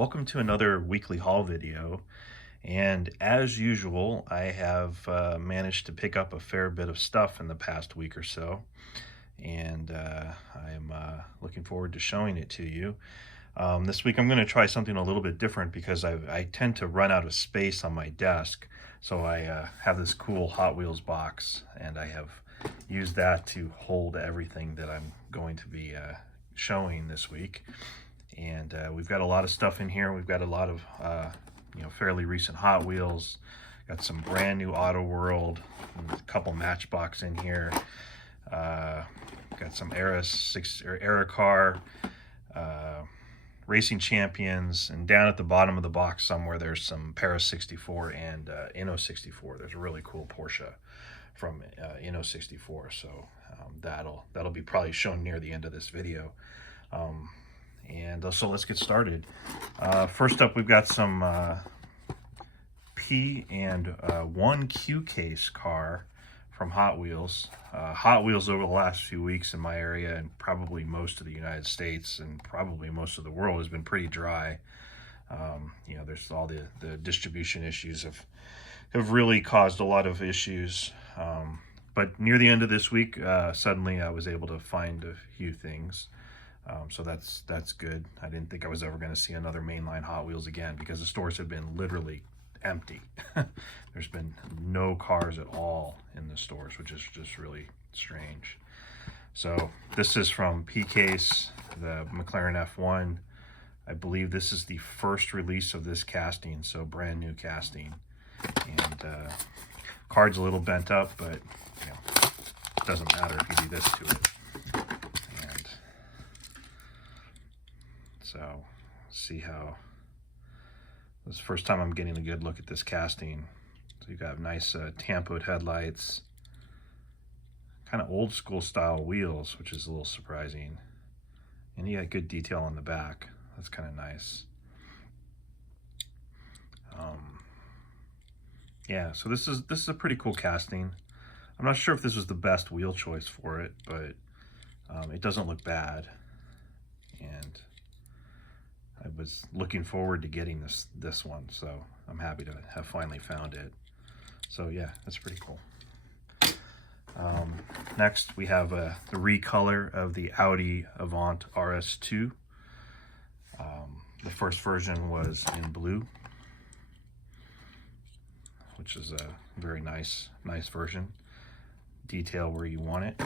Welcome to another weekly haul video, and as usual I have managed to pick up a fair bit of stuff in the past week or so, and I'm looking forward to showing it to you. This week I'm going to try something a little bit different because I tend to run out of space on my desk, so I have this cool Hot Wheels box, and I have used that to hold everything that I'm going to be showing this week. And we've got a lot of stuff in here. We've got a lot of fairly recent Hot Wheels, got some brand new Auto World, a couple Matchbox in here, got some Era car, Racing Champions, and down at the bottom of the box somewhere there's some Para64 and Inno64. There's a really cool Porsche from Inno64, so that'll be probably shown near the end of this video. So let's get started. First up, we've got some P and 1Q case car from Hot Wheels. Hot Wheels over the last few weeks in my area, and probably most of the United States and probably most of the world, has been pretty dry. There's all the distribution issues have really caused a lot of issues. But near the end of this week, suddenly I was able to find a few things. So that's good. I didn't think I was ever going to see another mainline Hot Wheels again, because the stores have been literally empty. There's been no cars at all in the stores, which is just really strange. So this is from P-Case, the McLaren F1. I believe this is the first release of this casting, so brand new casting. And card's a little bent up, but it doesn't matter if you do this to it. So, see how this is the first time I'm getting a good look at this casting. So you got nice tampoed headlights, kind of old school style wheels, which is a little surprising. And you got good detail on the back. That's kind of nice. Yeah, so this is a pretty cool casting. I'm not sure if this was the best wheel choice for it, but it doesn't look bad. And I was looking forward to getting this one, so I'm happy to have finally found it. So yeah, that's pretty cool. Next, we have the recolor of the Audi Avant RS2. The first version was in blue, which is a very nice version. Detail where you want it.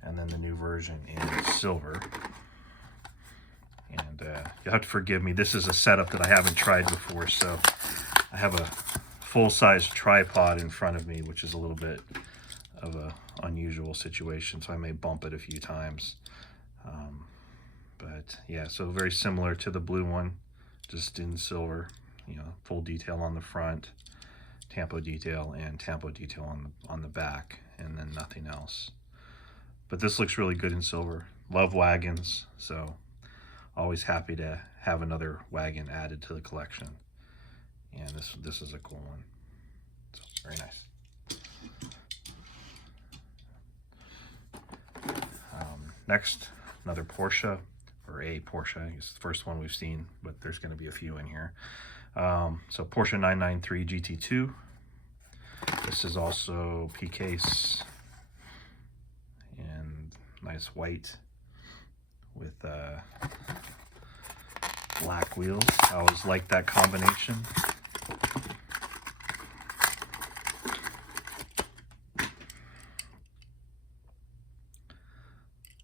And then the new version is silver. And you'll have to forgive me. This is a setup that I haven't tried before, so I have a full-size tripod in front of me, which is a little bit of a unusual situation, so I may bump it a few times. But yeah, so very similar to the blue one, just in silver. Full detail on the front, tampo detail, and tampo detail on the back, and then nothing else. But this looks really good in silver. Love wagons, so always happy to have another wagon added to the collection. And this is a cool one. So very nice. Next, another Porsche, or a Porsche. It's the first one we've seen, but there's going to be a few in here. So Porsche 993 GT2. This is also P-Case, and nice white with black wheels. I always like that combination.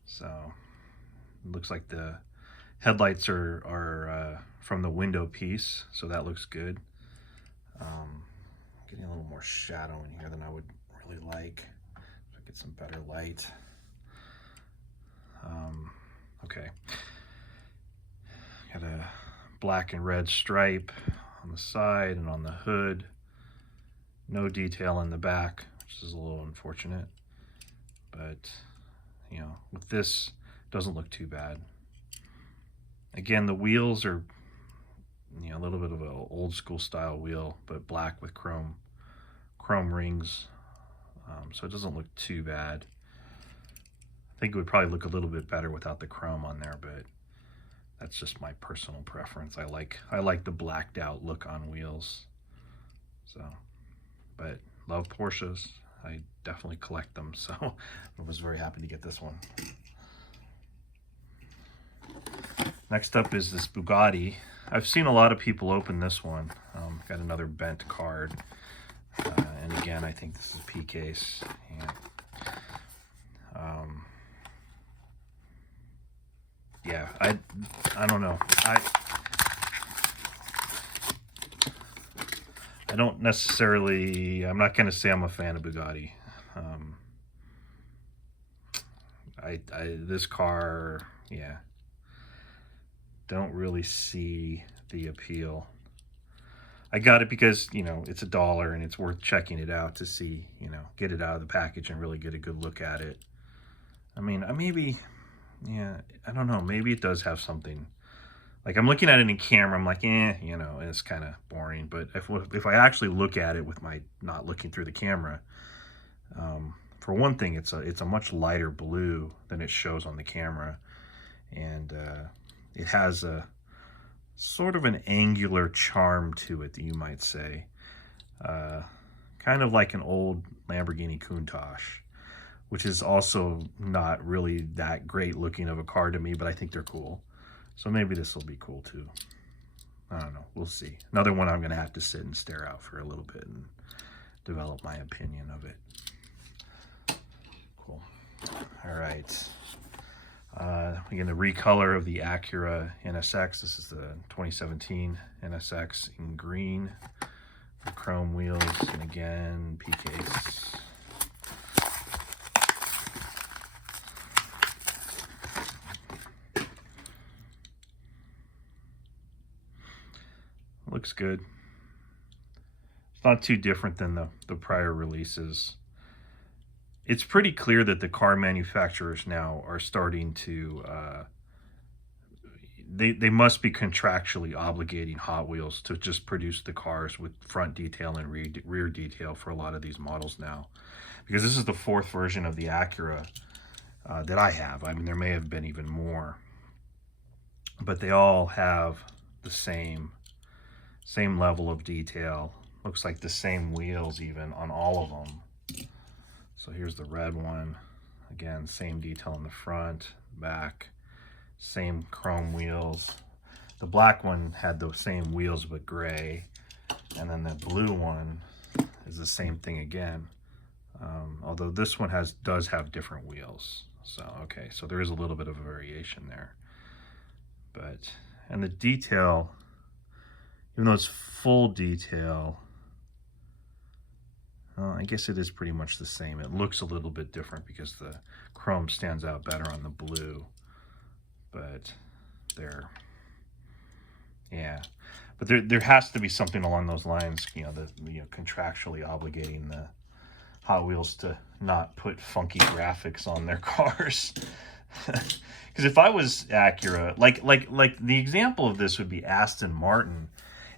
So it looks like the headlights are from the window piece, so that looks good. Getting a little more shadow in here than I would really like. So I get some better light. Okay. Got a black and red stripe on the side and on the hood. No detail in the back, which is a little unfortunate. But, with this, it doesn't look too bad. Again, the wheels are, a little bit of an old school style wheel, but black with chrome rings. So it doesn't look too bad. I think it would probably look a little bit better without the chrome on there, but That's just my personal preference. I like the blacked out look on wheels. So, but love Porsches. I definitely collect them, so I was very happy to get this one. Next up is this Bugatti. I've seen a lot of people open this one. Got another bent card. And again, I think this is a P case. And, yeah, I don't know. I don't necessarily, I'm not going to say I'm a fan of Bugatti. This car, yeah, don't really see the appeal. I got it because, you know, it's $1 and it's worth checking it out to see, you know, get it out of the package and really get a good look at it. I mean, maybe, yeah, I don't know, maybe it does have something. Like, I'm looking at it in camera, I'm like, you know, and it's kind of boring. But if I actually look at it with my not looking through the camera, for one thing, it's a much lighter blue than it shows on the camera, and it has a sort of an angular charm to it, that you might say, kind of like an old Lamborghini Countach, which is also not really that great looking of a car to me, but I think they're cool. So maybe this will be cool too. I don't know. We'll see. Another one I'm going to have to sit and stare out for a little bit and develop my opinion of it. Cool. All right. Again, the recolor of the Acura Nsx. This is the 2017 Nsx in green. The chrome wheels. And again, P case. Looks good. It's not too different than the prior releases. It's pretty clear that the car manufacturers now are starting to, they must be contractually obligating Hot Wheels to just produce the cars with front detail and rear detail for a lot of these models now. Because this is the 4th version of the Acura that I have. I mean, there may have been even more. But they all have the same level of detail. Looks like the same wheels even on all of them. So here's the red one. Again, same detail in the front, back, same chrome wheels. The black one had the same wheels but gray. And then the blue one is the same thing again. Although this one does have different wheels. So, okay, so there is a little bit of a variation there. But, and the detail, even though it's full detail, I guess it is pretty much the same. It looks a little bit different because the chrome stands out better on the blue. But yeah. But there has to be something along those lines, you know, contractually obligating the Hot Wheels to not put funky graphics on their cars. Because if I was Acura, like the example of this would be Aston Martin.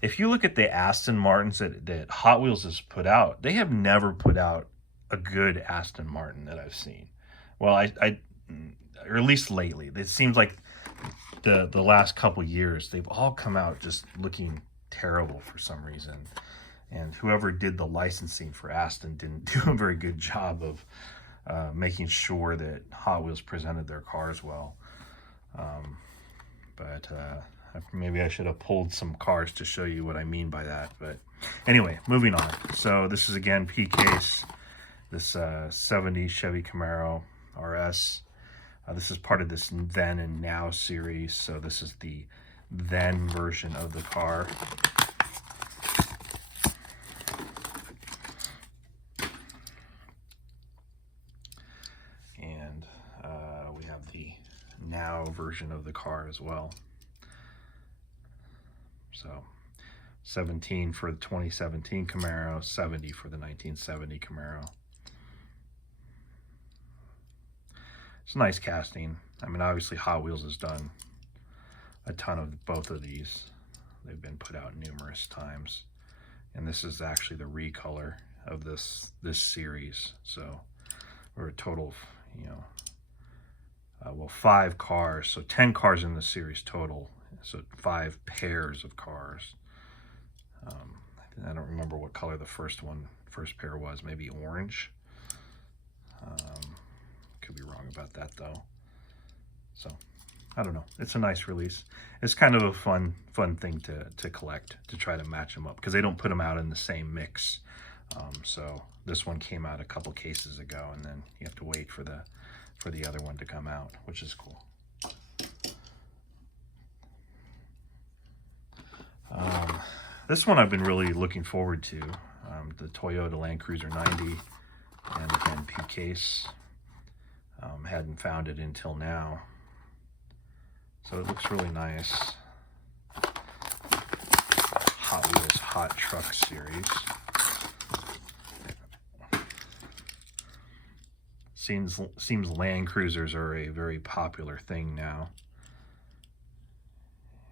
If you look at the Aston Martins that Hot Wheels has put out, they have never put out a good Aston Martin that I've seen. Well, or at least lately. It seems like the last couple years, they've all come out just looking terrible for some reason. And whoever did the licensing for Aston didn't do a very good job of making sure that Hot Wheels presented their cars well. But maybe I should have pulled some cars to show you what I mean by that. But anyway, moving on. So this is again P case, this 70 Chevy Camaro Rs. This is part of this Then and Now series. So this is the then version of the car. And we have the now version of the car as well. So 17 for the 2017 Camaro, 70 for the 1970 Camaro. It's a nice casting. I mean, obviously Hot Wheels has done a ton of both of these. They've been put out numerous times. And this is actually the recolor of this series. So we're a total of, you know, well, 5 cars. So 10 cars in the series total. So 5 pairs of cars. I don't remember what color the first pair was. Maybe orange. Could be wrong about that though. So I don't know. It's a nice release. It's kind of a fun thing to collect, to try to match them up, because they don't put them out in the same mix. So this one came out a couple cases ago, and then you have to wait for the other one to come out, which is cool. This one I've been really looking forward to, the Toyota Land Cruiser 90 and NP case. Hadn't found it until now, so it looks really nice. Hot Wheels Hot Truck series. Seems Land Cruisers are a very popular thing now,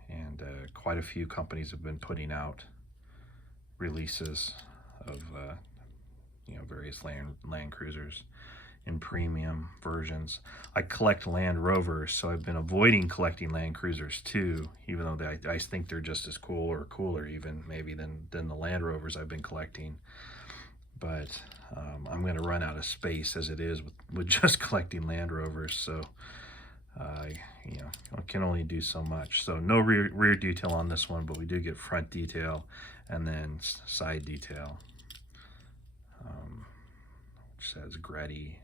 and quite a few companies have been putting out releases of various Land Cruisers in premium versions. I collect Land Rovers, so I've been avoiding collecting Land Cruisers too, even though I think they're just as cool, or cooler even maybe than the Land Rovers I've been collecting. But I'm going to run out of space as it is with just collecting Land Rovers, so I can only do so much. So no rear detail on this one, but we do get front detail and then side detail, which says Gretty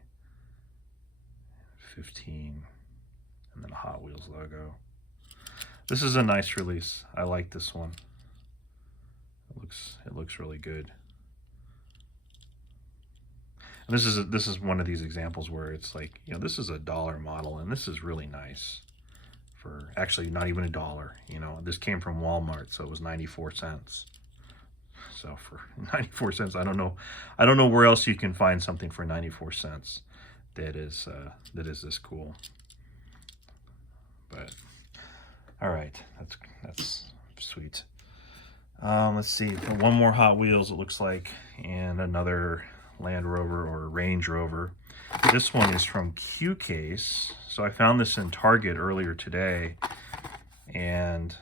15 and then a Hot Wheels logo. This is a nice release. I like this one. It looks really good. And this is one of these examples where it's like, this is a $1 model, and this is really nice for actually not even $1. This came from Walmart, so it was 94 cents. So for 94 cents, I don't know where else you can find something for 94 cents that is this cool. But all right, that's sweet. Let's see, one more Hot Wheels, it looks like, and another Land Rover or Range Rover. This one is from Q Case. So I found this in Target earlier today, and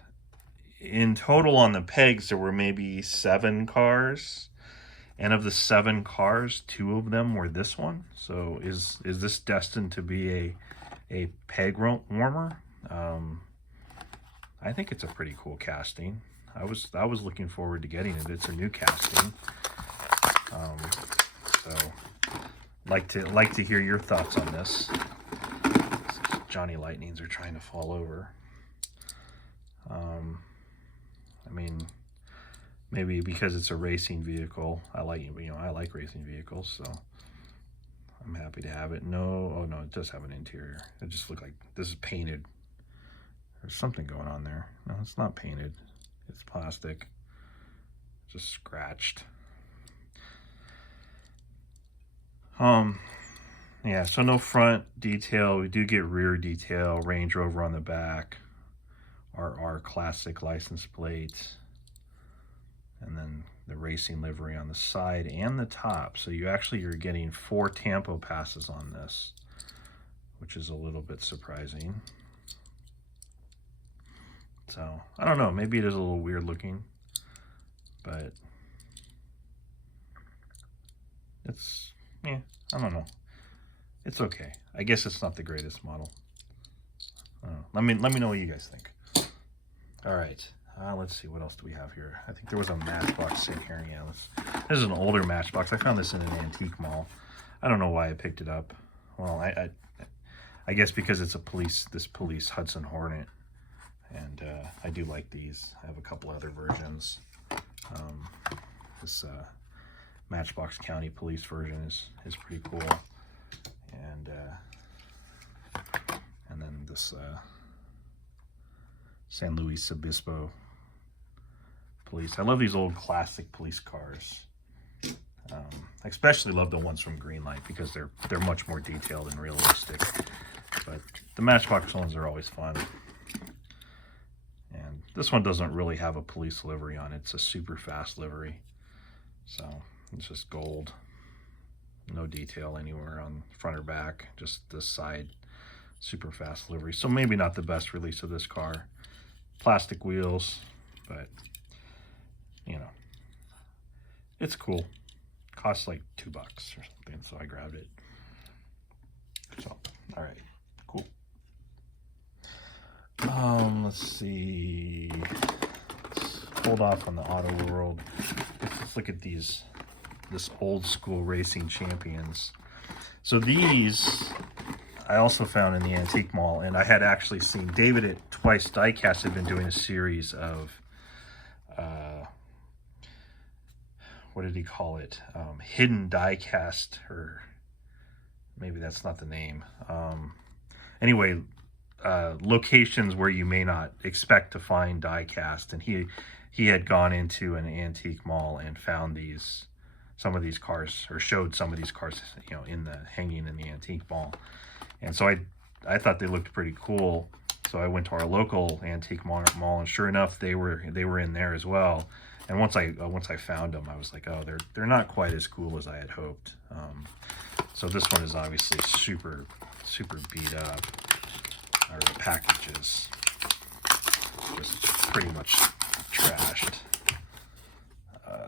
in total on the pegs there were maybe 7 cars, and of the 7 cars, 2 of them were this one. So is this destined to be a peg warmer? I think it's a pretty cool casting. I was looking forward to getting it. It's a new casting. So like to hear your thoughts on this. Johnny Lightnings are trying to fall over. I mean, maybe because it's a racing vehicle. I like racing vehicles, so I'm happy to have it. Oh no, it does have an interior. It just looked like this is painted. There's something going on there. No, it's not painted. It's plastic. Just scratched. Yeah, so no front detail. We do get rear detail, Range Rover on the back, our classic license plate, and then the racing livery on the side and the top. So you're getting 4 tampo passes on this, which is a little bit surprising. So I don't know, maybe it is a little weird looking, but it's, yeah, I don't know. It's okay. I guess it's not the greatest model. Let me know what you guys think. All right, let's see, what else do we have here? I think there was a Matchbox in here. Yeah, this is an older Matchbox. I found this in an antique mall. I don't know why I picked it up. Well, I guess because it's this police Hudson Hornet, and I do like these. I have a couple other versions. This Matchbox County Police version is pretty cool, and then this San Luis Obispo police. I love these old classic police cars. I especially love the ones from Greenlight because they're much more detailed and realistic. But the Matchbox ones are always fun. And this one doesn't really have a police livery on it. It's a super fast livery. So it's just gold. No detail anywhere on front or back. Just this side super fast livery. So maybe not the best release of this car. plastic wheels, but you know, it's cool. Costs like $2 or something, so I grabbed it. So, all right, cool. Let's see. Let's hold off on the auto world. Let's look at this old school racing champions. So these I also found in the antique mall, and I had actually seen David at Twice Diecast had been doing a series of what did he call it? Hidden diecast, or maybe that's not the name. Anyway, locations where you may not expect to find diecast, and he had gone into an antique mall and found some of these cars, or showed some of these cars, you know, hanging in the antique mall. And so I thought they looked pretty cool. So I went to our local antique mall, and sure enough, they were in there as well. And once I found them, I was like, oh, they're not quite as cool as I had hoped. So this one is obviously super beat up. Or the package is just pretty much trashed.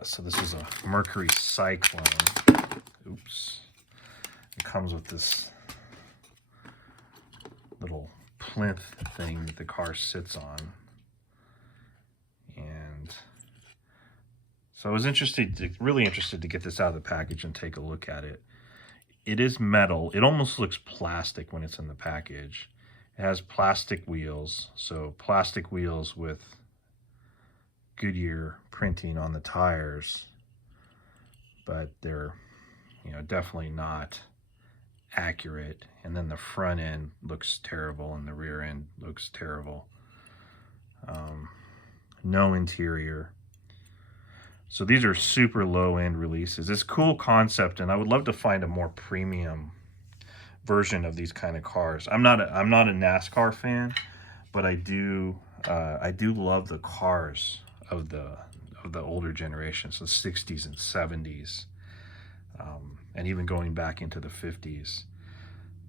So this is a Mercury Cyclone. Oops. It comes with this little plinth thing that the car sits on. And so I was really interested to get this out of the package and take a look at it. It is metal. It almost looks plastic when it's in the package. It has plastic wheels, so plastic wheels with Goodyear printing on the tires, but they're, you know, definitely not accurate. And then the front end looks terrible and the rear end looks terrible. No interior. So these are super low end releases. It's a cool concept, and I would love to find a more premium version of these kind of cars. I'm not a NASCAR fan, but I do love the cars of the older generations, the 60s and 70s, and even going back into the 50s.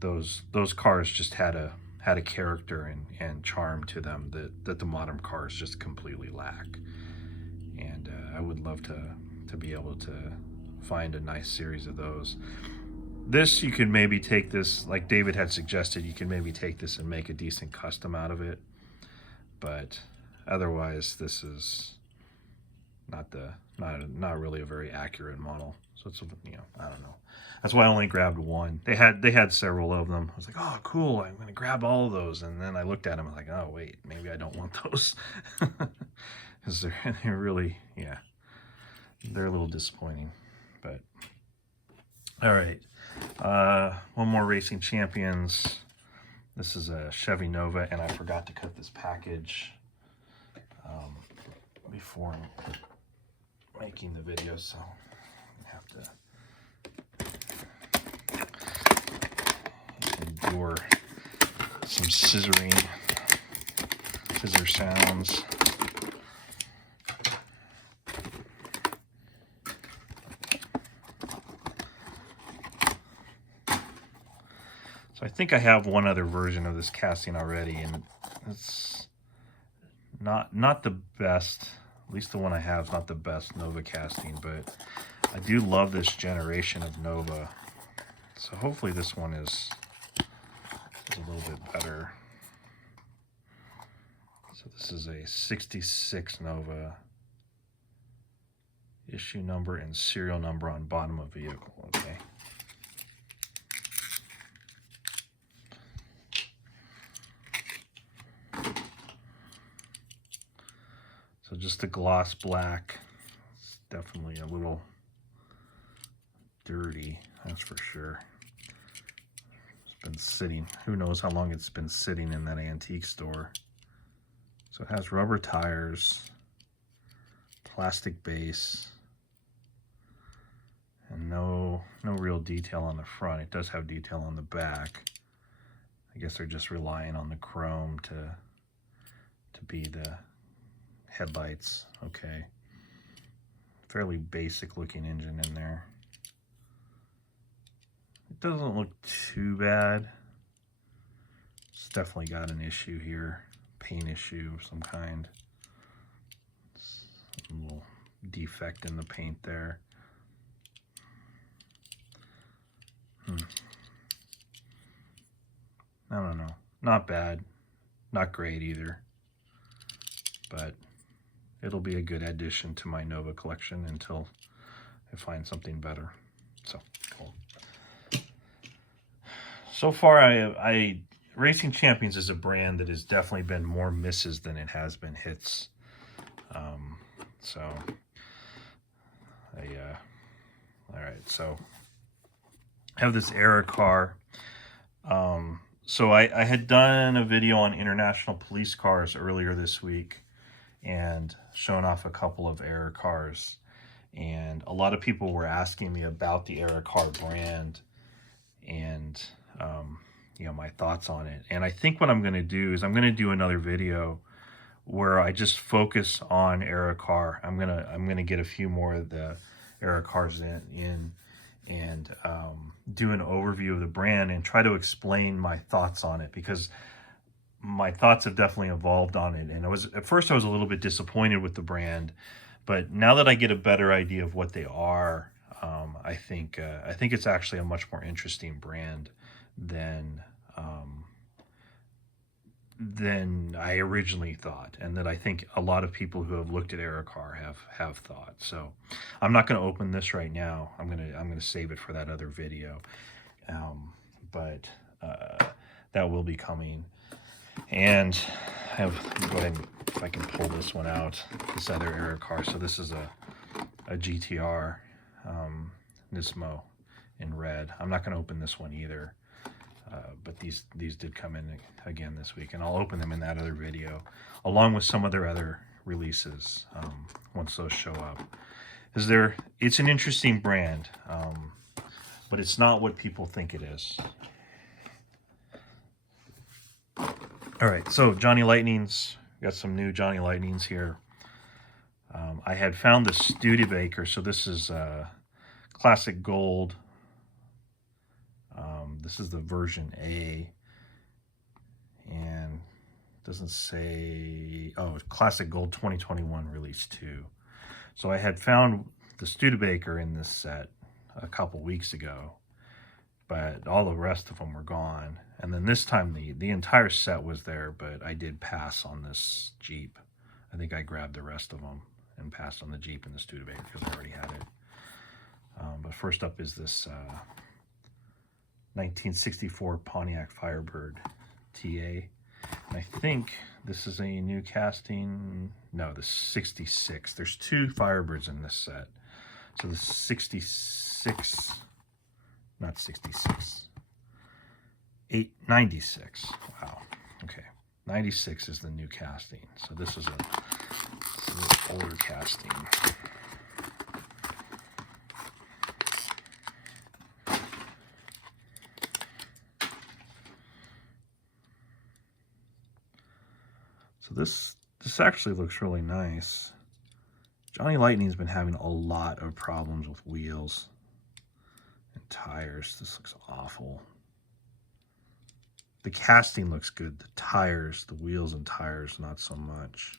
Those cars just had a character and charm to them that the modern cars just completely lack. And I would love to be able to find a nice series of those. This, you could maybe take this, like David had suggested, you can maybe take this and make a decent custom out of it. But otherwise, this is not really a very accurate model. So it's, you know, I don't know. That's why I only grabbed one. They had several of them. I was like, oh, cool, I'm gonna grab all of those. And then I looked at them and like, oh wait, maybe I don't want those. Because they're really, yeah, they're a little disappointing. But all right. One more Racing Champions. This is a Chevy Nova, and I forgot to cut this package before making the video, so I have to endure some scissor sounds. I think I have one other version of this casting already, and it's not the best. At least the one I have is not the best Nova casting, but I do love this generation of Nova. So hopefully this one is a little bit better. So this is a 66 Nova, issue number and serial number on bottom of vehicle. Okay. So just a gloss black. It's definitely a little dirty, that's for sure. It's been sitting, who knows how long it's been sitting in that antique store. So it has rubber tires, plastic base, and no real detail on the front. It does have detail on the back. I guess they're just relying on the chrome to be the headlights. Okay, fairly basic looking engine in there. It doesn't look too bad. It's definitely got an issue here, paint issue of some kind. A little defect in the paint there. I don't know. Not bad. Not great either. But it'll be a good addition to my Nova collection until I find something better. So, cool. So far, Racing Champions is a brand that has definitely been more misses than it has been hits. All right, so I have this era car. So I had done a video on international police cars earlier this week and shown off a couple of era cars. And a lot of people were asking me about the era car brand and, you know, my thoughts on it. And I think what I'm going to do is I'm going to do another video where I just focus on era car. I'm gonna get a few more of the era cars in and do an overview of the brand and try to explain my thoughts on it, because my thoughts have definitely evolved on it. And at first I was a little bit disappointed with the brand, but now that I get a better idea of what they are, I think it's actually a much more interesting brand than I originally thought, and that I think a lot of people who have looked at era car have thought. So I'm not going to open this right now. I'm gonna save it for that other video, but that will be coming. And go ahead and, if I can pull this one out, this other era car. So this is a GTR Nismo in red. I'm not going to open this one either. But these did come in again this week, and I'll open them in that other video, along with some of their other releases once those show up. It's an interesting brand, but it's not what people think it is. All right, so Johnny Lightnings, got some new Johnny Lightnings here. I had found the Studebaker, so this is classic gold. This is the version A, and it doesn't say, oh, classic gold 2021 release 2. So I had found the Studebaker in this set a couple weeks ago, but all the rest of them were gone. And then this time the entire set was there, but I did pass on this Jeep. I think I grabbed the rest of them and passed on the Jeep and the Studebaker because I already had it. But first up is this 1964 Pontiac Firebird Ta. And I think this is a new casting. No, the 66. There's two Firebirds in this set. So the 66, not 66, 96. Wow. Okay. 96 is the new casting. So this is an older casting. So this actually looks really nice. Johnny Lightning's been having a lot of problems with wheels and tires. This looks awful. The casting looks good. The tires, the wheels and tires, not so much.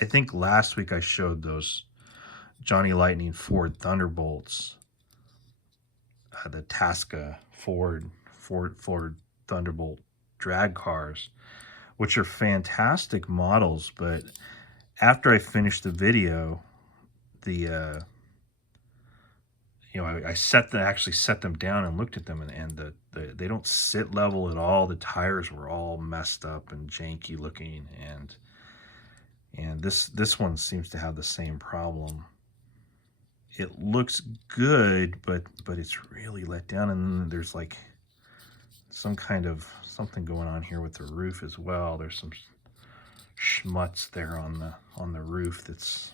I think last week I showed those Johnny Lightning Ford Thunderbolts, the Tasca Ford Thunderbolt drag cars, which are fantastic models. But after I finished the video, I actually set them down and looked at them, and they don't sit level at all. The tires were all messed up and janky looking, and this one seems to have the same problem. It looks good, but it's really let down, and then there's like some kind of something going on here with the roof as well. There's some schmutz there on the roof. That's,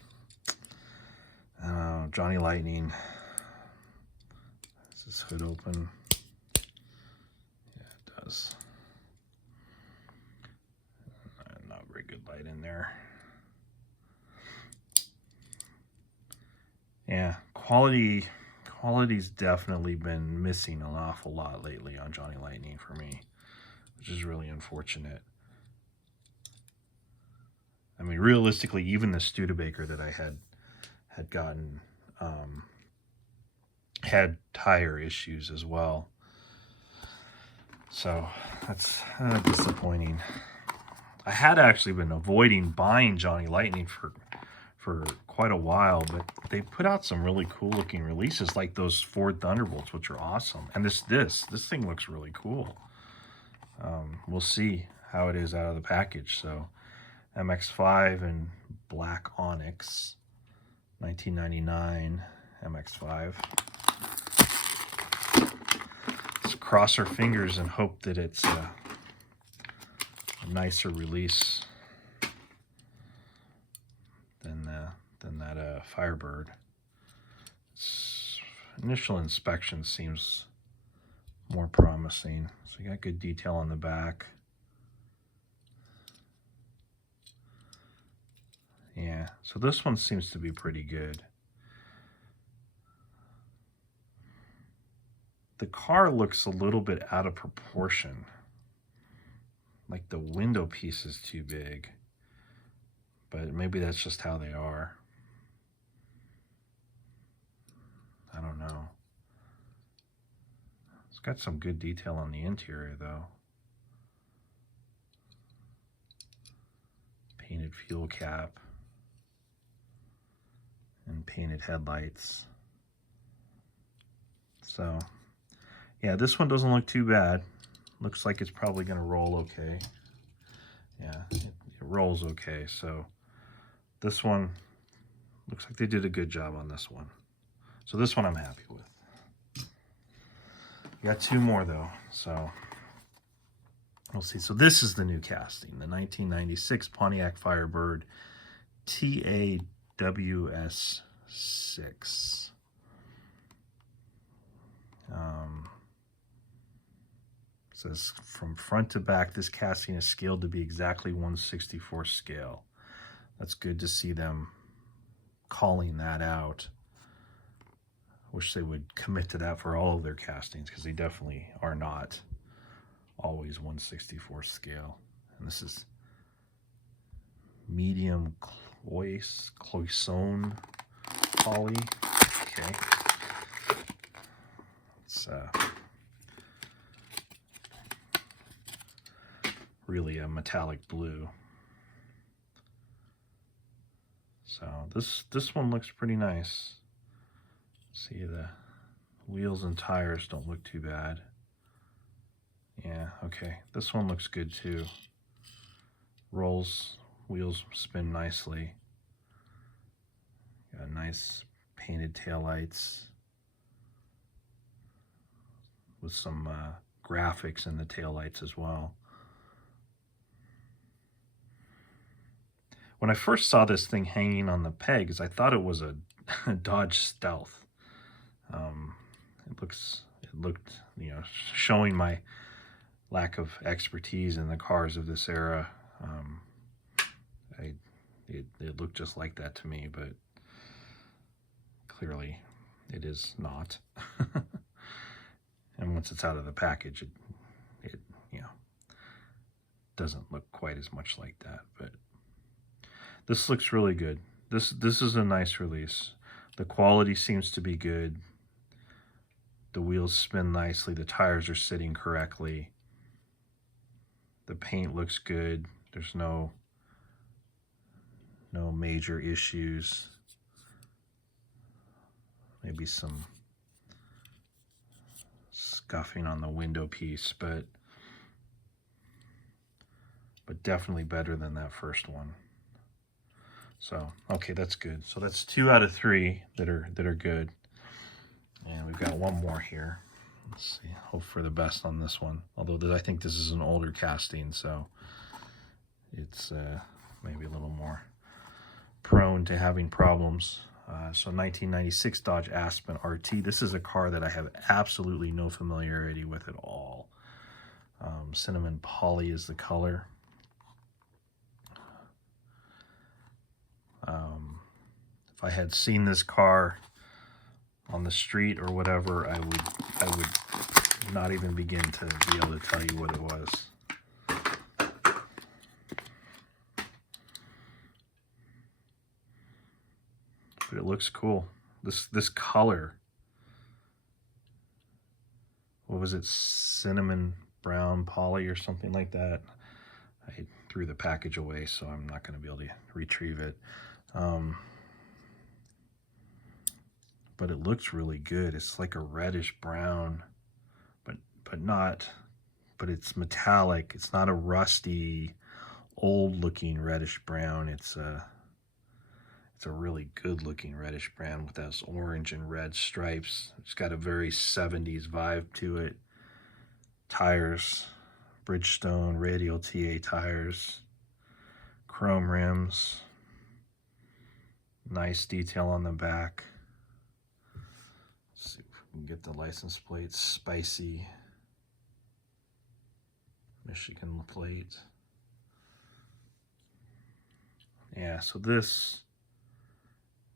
I don't know, Johnny Lightning. Is this hood open? Yeah, it does. Not very good light in there. Yeah, quality's definitely been missing an awful lot lately on Johnny Lightning for me. which is really unfortunate. I mean, realistically, even the Studebaker that I had gotten had tire issues as well. So that's disappointing. I had actually been avoiding buying Johnny Lightning for quite a while, but they put out some really cool looking releases like those Ford Thunderbolts, which are awesome. And this thing looks really cool. We'll see how it is out of the package. So MX-5 and Black Onyx, 1999 MX-5. Let's cross our fingers and hope that it's a nicer release than that Firebird. Initial inspection seems more promising. So you got good detail on the back. Yeah, so this one seems to be pretty good. The car looks a little bit out of proportion. Like the window piece is too big. But maybe that's just how they are. I don't know. It's got some good detail on the interior though. Painted fuel cap. And painted headlights. So, yeah, this one doesn't look too bad. Looks like it's probably going to roll okay. Yeah, it rolls okay. So, this one looks like they did a good job on this one. So, this one I'm happy with. Got two more, though. So, we'll see. So, this is the new casting. The 1996 Pontiac Firebird Ta WS6. Says from front to back, this casting is scaled to be exactly 1/64 scale. That's good to see them calling that out. Wish they would commit to that for all of their castings, because they definitely are not always 1/64 scale. And this is medium cloisonne poly. Okay. It's really a metallic blue. So this one looks pretty nice. See, the wheels and tires don't look too bad. Yeah, okay. This one looks good too. Rolls, wheels spin nicely. Got nice painted taillights with some graphics in the taillights as well. When I first saw this thing hanging on the pegs, I thought it was a Dodge Stealth. It looked, you know, showing my lack of expertise in the cars of this era. It looked just like that to me, but clearly it is not. And once it's out of the package, it you know, doesn't look quite as much like that. But this looks really good. This is a nice release. The quality seems to be good. The wheels spin nicely. The tires are sitting correctly. The paint looks good. There's no major issues. Maybe some scuffing on the window piece, but definitely better than that first one. So, okay, that's good. So that's 2 out of 3 that are good. And we've got one more here. Let's see. Hope for the best on this one. Although I think this is an older casting, so it's maybe a little more prone to having problems. So 1996 Dodge Aspen Rt. This is a car that I have absolutely no familiarity with at all. Cinnamon poly is the color. If I had seen this car on the street or whatever, I would not even begin to be able to tell you what it was. but it looks cool. This color, what was it, cinnamon brown poly or something like that. I threw the package away, so I'm not going to be able to retrieve it. But it looks really good. It's like a reddish brown, but it's metallic. It's not a rusty, old looking reddish brown. It's a really good looking reddish brown with those orange and red stripes. It's got a very 70s vibe to it. Tires, Bridgestone radial TA tires, chrome rims, nice detail on the back. Let's see if we can get the license plate. Spicy Michigan plate. Yeah, so this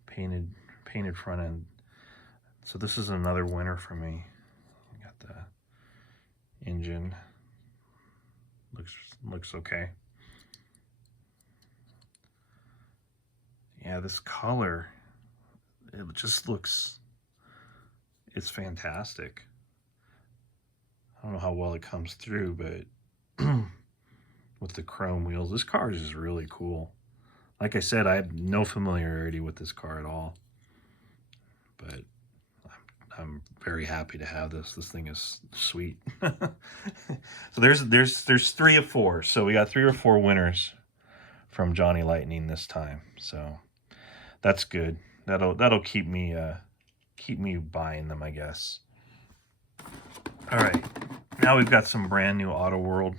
painted front end. So this is another winner for me. Got the engine. Looks okay. Yeah, this color, it just looks, it's fantastic. I don't know how well it comes through, but with the chrome wheels, this car is just really cool. Like I said, I have no familiarity with this car at all, but I'm very happy to have this. This thing is sweet. So there's 3 of 4. So we got 3 or 4 winners from Johnny Lightning this time. So that's good. That'll keep me buying them, I guess. All right, now we've got some brand new Auto World.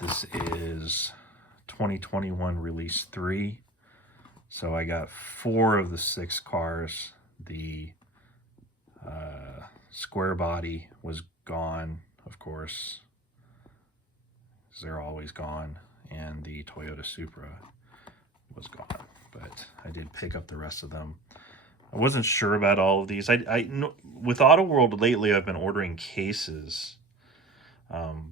This is 2021 release 3. So I got 4 of the 6 cars. The square body was gone, of course, because they're always gone, and the Toyota Supra was gone. But I did pick up the rest of them. I wasn't sure about all of these. With Auto World lately, I've been ordering cases.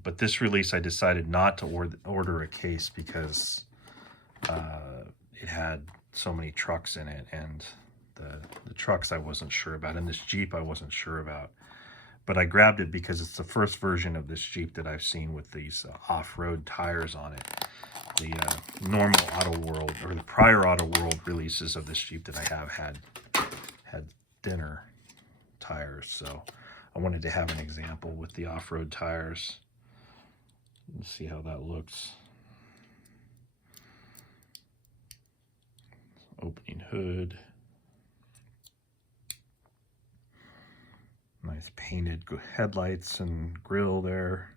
But this release, I decided not to order a case because it had so many trucks in it, and the trucks I wasn't sure about, and this Jeep I wasn't sure about. But I grabbed it because it's the first version of this Jeep that I've seen with these off-road tires on it. The normal Auto World, or the prior Auto World releases of this Jeep that I have had thinner tires, so I wanted to have an example with the off-road tires. Let's see how that looks. Opening hood. Nice painted headlights and grille there.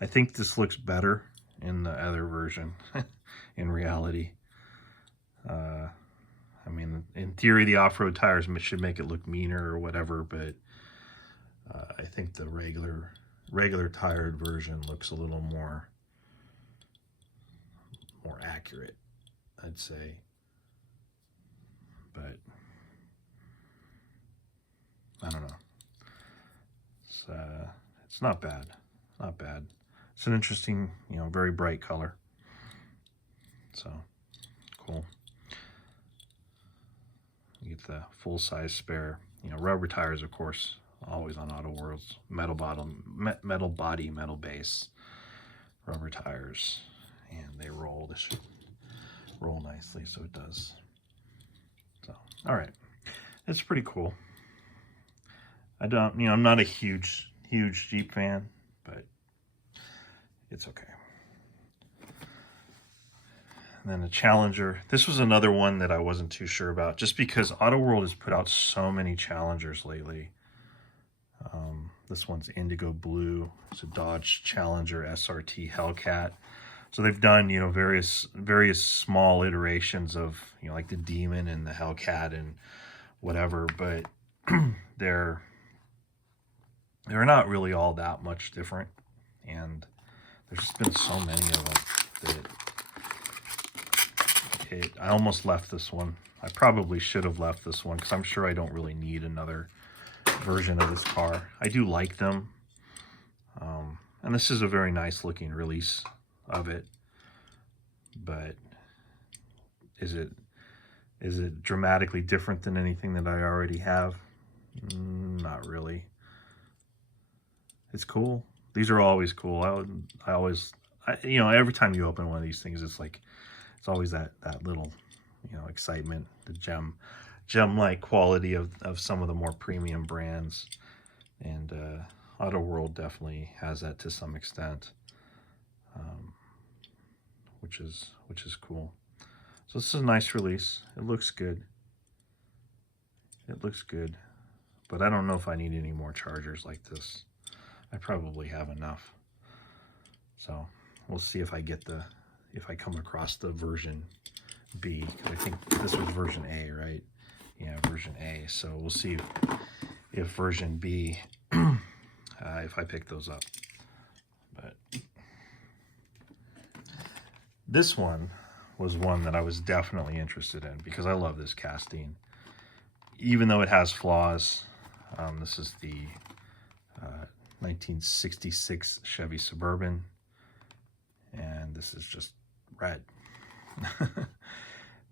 I think this looks better in the other version in reality. I mean, in theory, the off-road tires should make it look meaner or whatever, but I think the regular tired version looks a little more accurate, I'd say. But I don't know. It's not bad. Not bad. It's an interesting, very bright color. So cool. You get the full-size spare, rubber tires, of course, always on Auto Worlds. Metal body, metal base, rubber tires, and they roll. This should roll nicely, so it does. So, all right, it's pretty cool. I'm not a huge Jeep fan, but it's okay. And then the Challenger. This was another one that I wasn't too sure about, just because Auto World has put out so many Challengers lately. This one's indigo blue. It's a Dodge Challenger SRT Hellcat. So they've done, various small iterations of, like the Demon and the Hellcat and whatever, but they're not really all that much different. And there's just been so many of them that I almost left this one. I probably should have left this one because I'm sure I don't really need another version of this car. I do like them. And this is a very nice looking release of it. But is it dramatically different than anything that I already have? Not really. It's cool. These are always cool. You know, every time you open one of these things, it's like, it's always that little, you know, excitement, the gem-like quality of some of the more premium brands. And Auto World definitely has that to some extent, which is cool. So this is a nice release. It looks good. It looks good, but I don't know if I need any more chargers like this. I probably have enough. So we'll see if I come across the version B. I think this was version A, right? Yeah, version A. So we'll see if version B, if I pick those up. But this one was one that I was definitely interested in because I love this casting. Even though it has flaws, this is the 1966 Chevy Suburban, and this is just red.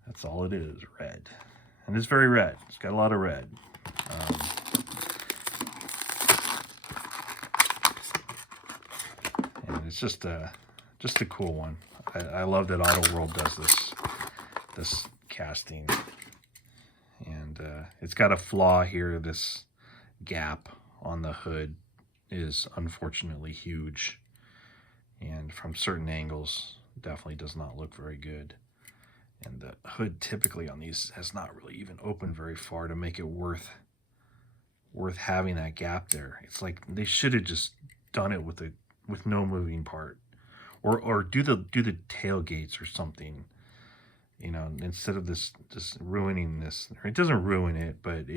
That's all it is, red. And it's very red. It's got a lot of red. And it's just a cool one. I love that Auto World does this casting. And it's got a flaw here. This gap on the hood is unfortunately huge, and from certain angles definitely does not look very good. And the hood typically on these has not really even opened very far to make it worth having that gap there. It's like they should have just done it with no moving part, or do the tailgates or something. You know, instead of this ruining this, or it doesn't ruin it, but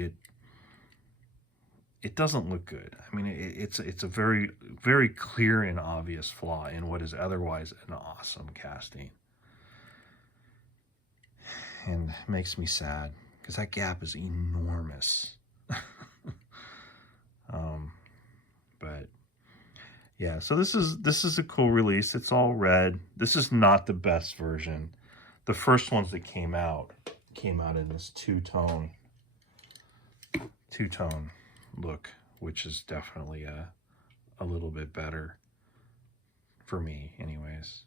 it doesn't look good. I mean, it's a very, very clear and obvious flaw in what is otherwise an awesome casting. And it makes me sad because that gap is enormous. But yeah, so this is a cool release. It's all red. This is not the best version. The first ones that came out in this two-tone look, which is definitely a little bit better for me anyways.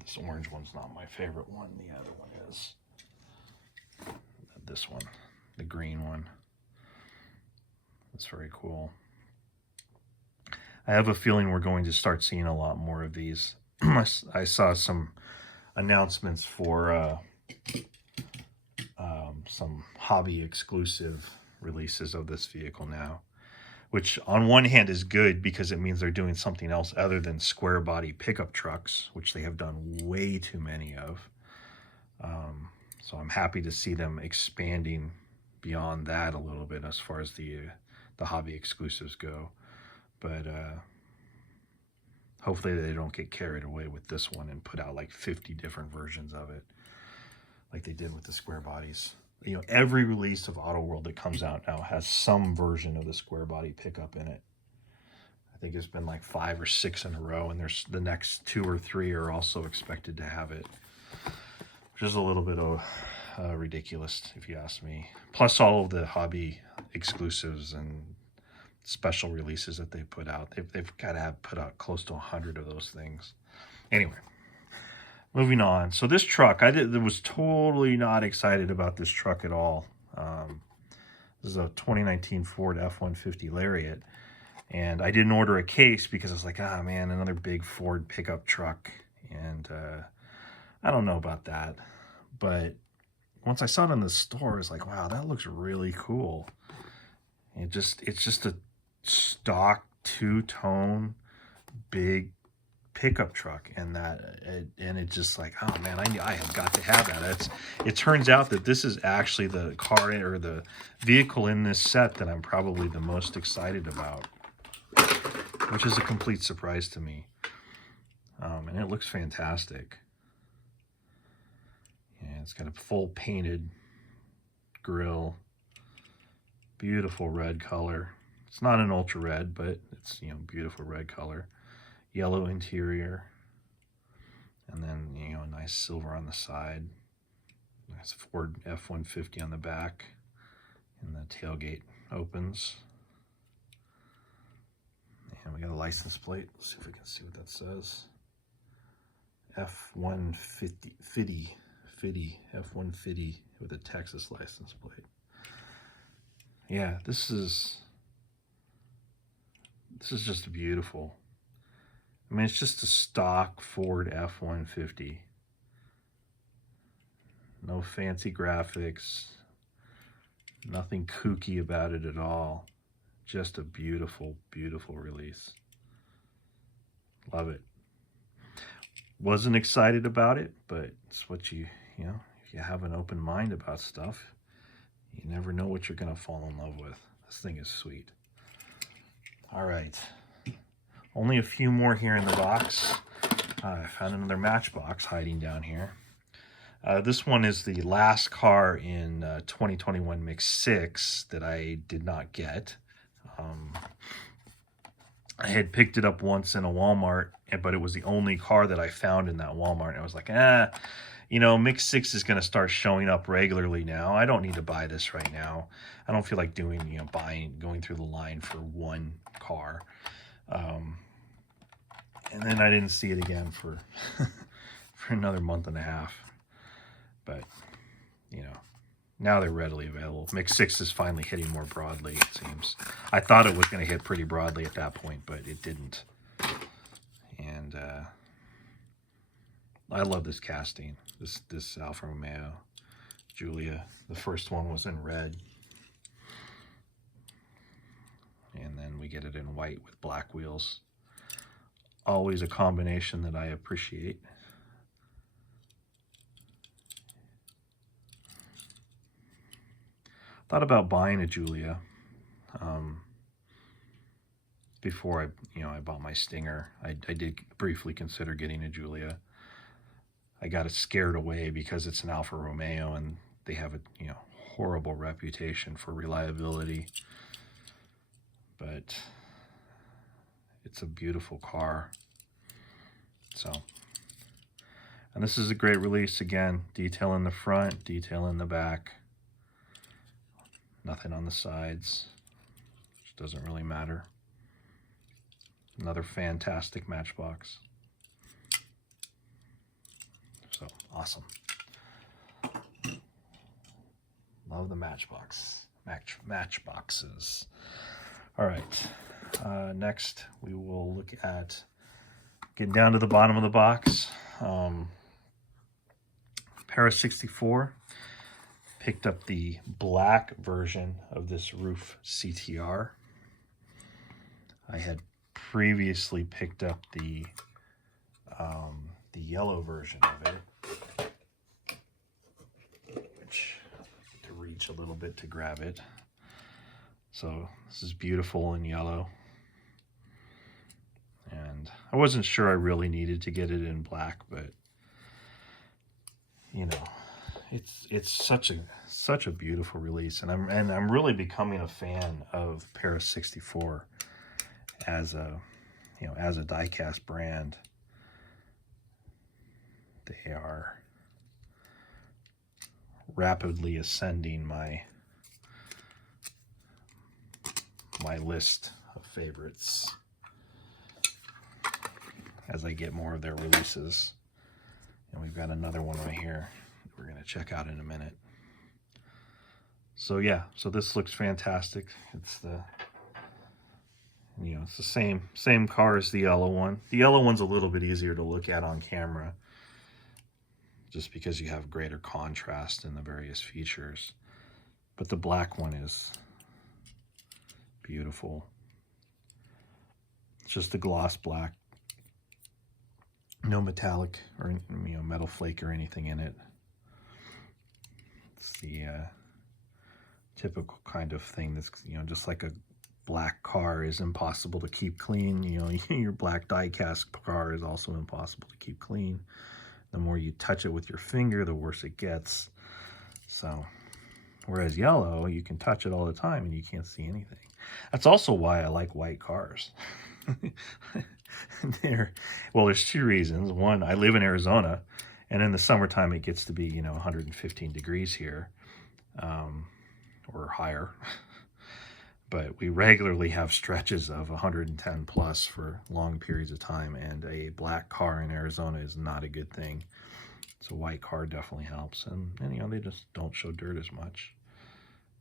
This orange one's not my favorite one. The other one is. This one, the green one. It's very cool. I have a feeling we're going to start seeing a lot more of these. I saw some announcements for some hobby exclusive releases of this vehicle now, which on one hand is good because it means they're doing something else other than square body pickup trucks, which they have done way too many of. So I'm happy to see them expanding beyond that a little bit as far as the hobby exclusives go. But hopefully they don't get carried away with this one and put out like 50 different versions of it like they did with the square bodies. You know, every release of Auto World that comes out now has some version of the square body pickup in it. I think it's been like 5 or 6 in a row, and there's the next 2 or 3 are also expected to have it, which is a little bit of ridiculous if you ask me. Plus all of the hobby exclusives and special releases that they put out. They've got to put out close to 100 of those things. Anyway, moving on. So this truck, I was totally not excited about this truck at all. This is a 2019 Ford F-150 Lariat, and I didn't order a case because I was like, ah, man, another big Ford pickup truck, and I don't know about that. But once I saw it in the store, it's like, wow, that looks really cool. It's just a stock two-tone big pickup truck, and it's just like, oh man, I have got to have that. It turns out that this is actually the car or the vehicle in this set that I'm probably the most excited about, which is a complete surprise to me. And it looks fantastic. Yeah, it's got a full painted grille, beautiful red color. It's not an ultra red, but it's, you know, beautiful red color. yellow interior, and then, you know, nice silver on the side. Nice Ford F-150 on the back, and the tailgate opens. And we got a license plate. Let's see if we can see what that says. F-150, F-150 with a Texas license plate. Yeah, this is just beautiful. I mean, it's just a stock Ford F-150. No fancy graphics, nothing kooky about it at all. Just a beautiful, beautiful release. Love it. Wasn't excited about it, but it's what you know, if you have an open mind about stuff, you never know what you're going to fall in love with. This thing is sweet. All right. Only a few more here in the box. I found another Matchbox hiding down here. This one is the last car in 2021 Mix 6 that I did not get. I had picked it up once in a Walmart, but it was the only car that I found in that Walmart. And I was like, you know, Mix 6 is going to start showing up regularly now. I don't need to buy this right now. I don't feel like doing, you know, going through the line for one car. And then I didn't see it again for for another month and a half. But, you know, now they're readily available. Mix 6 is finally hitting more broadly, it seems. I thought it was going to hit pretty broadly at that point, but it didn't. And I love this casting. This Alfa Romeo Giulia. The first one was in red. And then we get it in white with black wheels. Always a combination that I appreciate. Thought about buying a Giulia before I bought my Stinger. I did briefly consider getting a Giulia. I got it scared away because it's an Alfa Romeo and they have a horrible reputation for reliability. But it's a beautiful car. So, and this is a great release again. Detail in the front, detail in the back. Nothing on the sides, which doesn't really matter. Another fantastic Matchbox. So, awesome. Love the Matchbox. Matchboxes. All right. Next, we will look at getting down to the bottom of the box. Para64 picked up the black version of this roof CTR. I had previously picked up the yellow version of it, which I have to reach a little bit to grab it. So this is beautiful in yellow. And I wasn't sure I really needed to get it in black, but you know, it's such a beautiful release, and I'm really becoming a fan of Para64 as a diecast brand. They are rapidly ascending my list of favorites as I get more of their releases. And we've got another one right here that we're going to check out in a minute. So yeah, so this looks fantastic. It's the it's the same car as the yellow one. The yellow one's a little bit easier to look at on camera just because you have greater contrast in the various features. But the black one is beautiful. It's just a gloss black. No metallic or metal flake or anything in it. It's the typical kind of thing that's just like a black car is impossible to keep clean. Your black die-cast car is also impossible to keep clean. The more you touch it with your finger, the worse it gets. So, whereas yellow, you can touch it all the time and you can't see anything. That's also why I like white cars. Well, there's two reasons. One, I live in Arizona, and in the summertime it gets to be, 115 degrees here, or higher. But we regularly have stretches of 110 plus for long periods of time, and a black car in Arizona is not a good thing. So a white car definitely helps, and they just don't show dirt as much,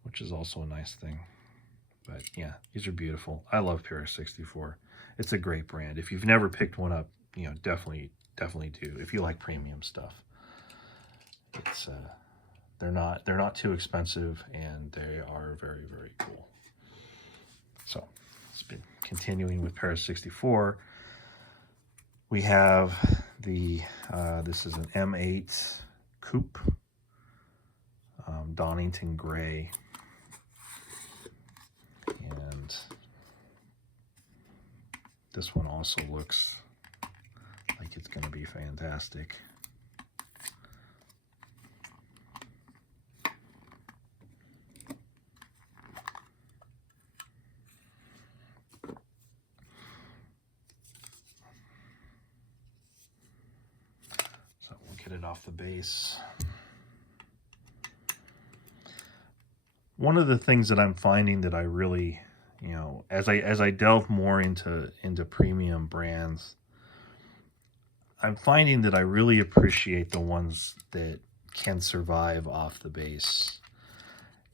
which is also a nice thing. But yeah, these are beautiful. I love Para64. It's a great brand. If you've never picked one up, definitely do. If you like premium stuff, it's they're not too expensive, and they are very, very cool. So it's been continuing with Para64. We have the this is an M8 Coupe, Donington Gray. And this one also looks like it's going to be fantastic. So we'll get it off the base. One of the things that I'm finding that I really, as I delve more into premium brands, I'm finding that I really appreciate the ones that can survive off the base,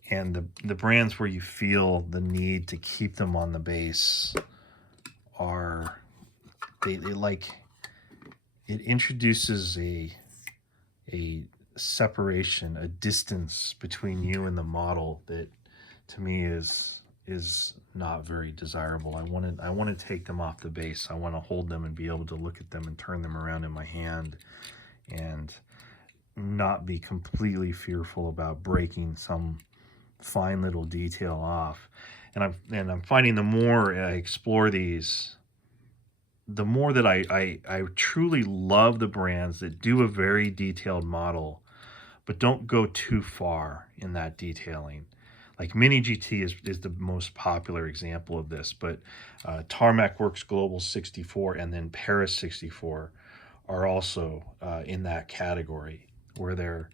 and the brands where you feel the need to keep them on the base are they like, it introduces a separation, a distance between you and the model that to me is not very desirable. I want to take them off the base. I want to hold them and be able to look at them and turn them around in my hand and not be completely fearful about breaking some fine little detail off. And I'm finding the more I explore these, the more that I truly love the brands that do a very detailed model, but don't go too far in that detailing. Like Mini GT is the most popular example of this, but Tarmac Works Global 64 and then Para64 are also in that category, where they're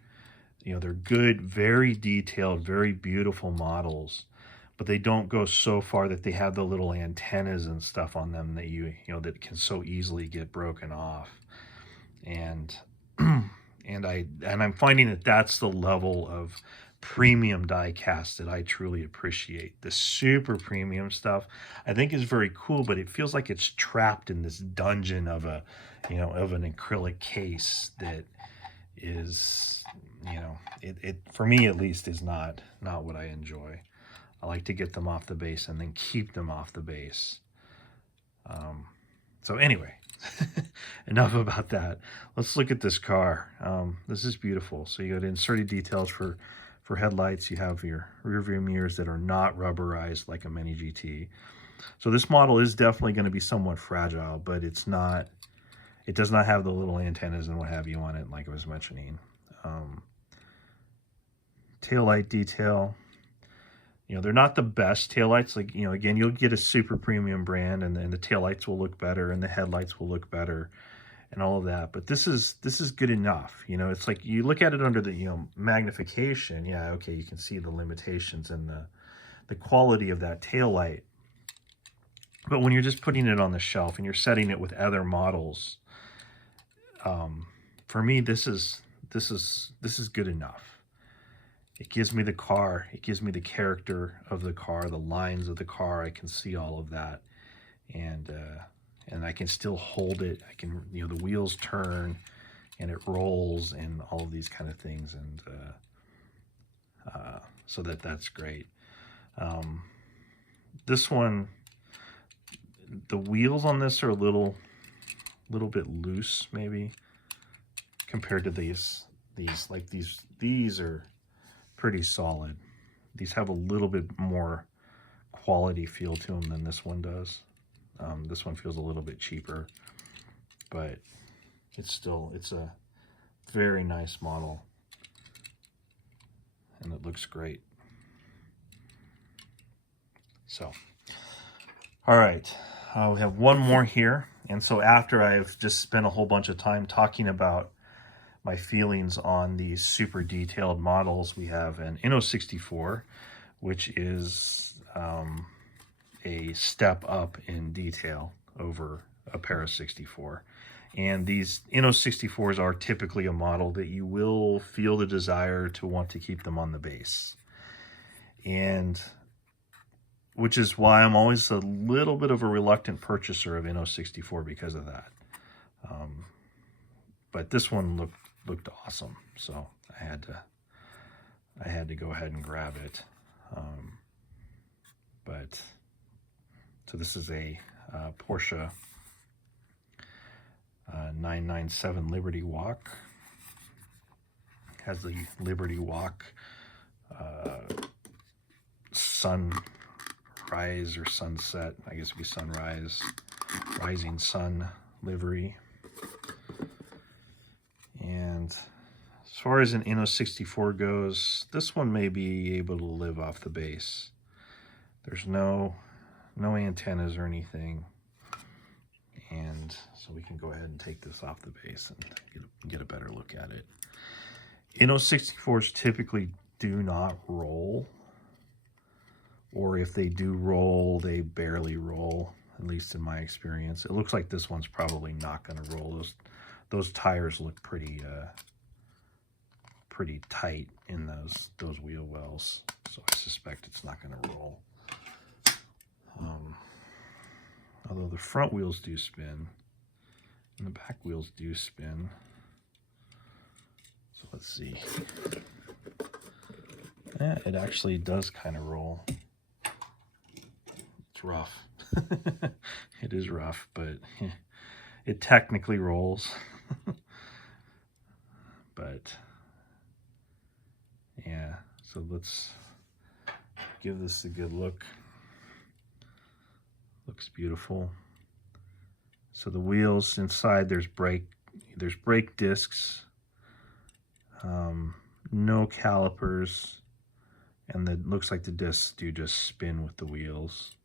good, very detailed, very beautiful models, but they don't go so far that they have the little antennas and stuff on them that that can so easily get broken off. And I'm finding that that's the level of premium diecast that I truly appreciate. The super premium stuff I think is very cool, but it feels like it's trapped in this dungeon of an acrylic case that is, it for me at least is not what I enjoy. I like to get them off the base and then keep them off the base. So anyway, enough about that. Let's look at this car. This is beautiful. So you got inserted details for headlights. You have your rear view mirrors that are not rubberized like a Mini GT. So this model is definitely going to be somewhat fragile, but it does not have the little antennas and what have you on it, like I was mentioning. Taillight detail. They're not the best taillights. Like, again, you'll get a super premium brand, and then the taillights will look better and the headlights will look better and all of that. But this is good enough. It's like you look at it under the, magnification. Yeah, okay, you can see the limitations and the quality of that taillight. But when you're just putting it on the shelf and you're setting it with other models, for me, this is good enough. It gives me the car. It gives me the character of the car, the lines of the car. I can see all of that, and I can still hold it. I can, the wheels turn, and it rolls, and all of these kind of things, and so that's great. This one, the wheels on this are a little bit loose, maybe, compared to these. These are pretty solid. These have a little bit more quality feel to them than this one does. This one feels a little bit cheaper, but it's a very nice model, and it looks great. So, all right, We have one more here. And so after I've just spent a whole bunch of time talking about my feelings on these super detailed models, we have an Inno64, which is a step up in detail over a Para64. And these Inno64s are typically a model that you will feel the desire to want to keep them on the base. And which is why I'm always a little bit of a reluctant purchaser of Inno64 because of that. But this one looked awesome, so I had to go ahead and grab it. So this is a Porsche 997 Liberty Walk. Has the Liberty Walk sunrise or sunset, I guess it'd be sunrise, rising sun livery. And as far as an Inno64 goes, this one may be able to live off the base. There's no antennas or anything. And so we can go ahead and take this off the base and get a better look at it. Inno64s typically do not roll, or if they do roll, they barely roll, at least in my experience. It looks like this one's probably not going to roll. Those tires look pretty tight in those wheel wells, so I suspect it's not going to roll. Although the front wheels do spin and the back wheels do spin. So let's see. Yeah, it actually does kind of roll. It's rough. It is rough, but it technically rolls. But yeah, so let's give this a good look. Looks beautiful. So the wheels inside, there's brake discs, no calipers, and it looks like the discs do just spin with the wheels.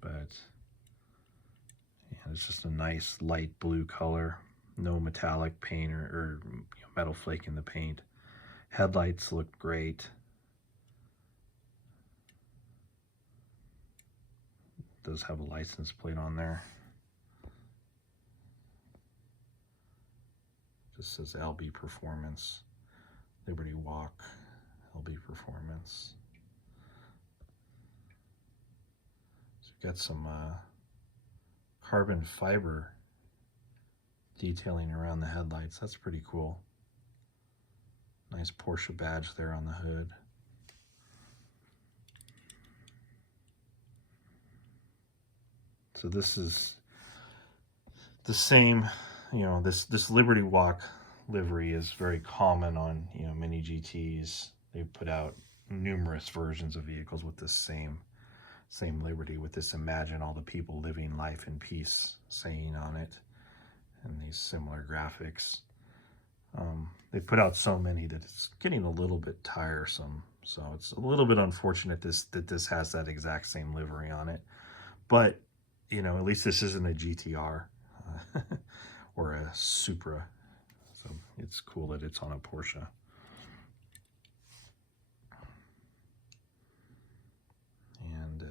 But yeah, it's just a nice light blue color, no metallic paint or metal flake in the paint. Headlights look great. Does have a license plate on there. Just says LB Performance, Liberty Walk, LB Performance. So we've got some carbon fiber detailing around the headlights. That's pretty cool. Nice Porsche badge there on the hood. So this is the same, this Liberty Walk livery is very common on, mini GTs. They put out numerous versions of vehicles with this same Liberty, with this "Imagine all the people living life in peace" saying on it, and these similar graphics. They put out so many that it's getting a little bit tiresome. So it's a little bit unfortunate that this has that exact same livery on it. But at least this isn't a GTR or a Supra. So it's cool that it's on a Porsche. And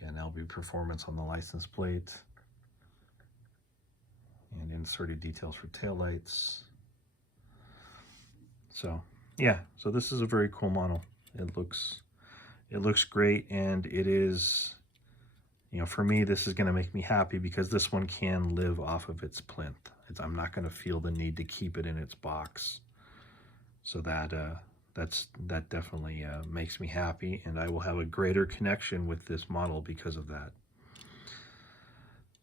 again, LB Performance on the license plate. And inserted details for taillights. So yeah, so this is a very cool model. It looks great, and it is, for me, this is going to make me happy because this one can live off of its plinth. I'm not going to feel the need to keep it in its box. So that definitely makes me happy, and I will have a greater connection with this model because of that.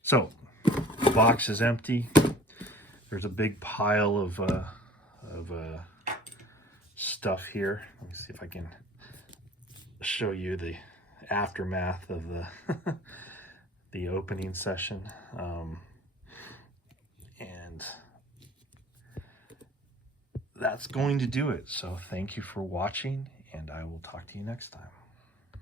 So the box is empty. There's a big pile of stuff here. Let me see if I can show you the aftermath of the opening session. And that's going to do it. So thank you for watching, and I will talk to you next time.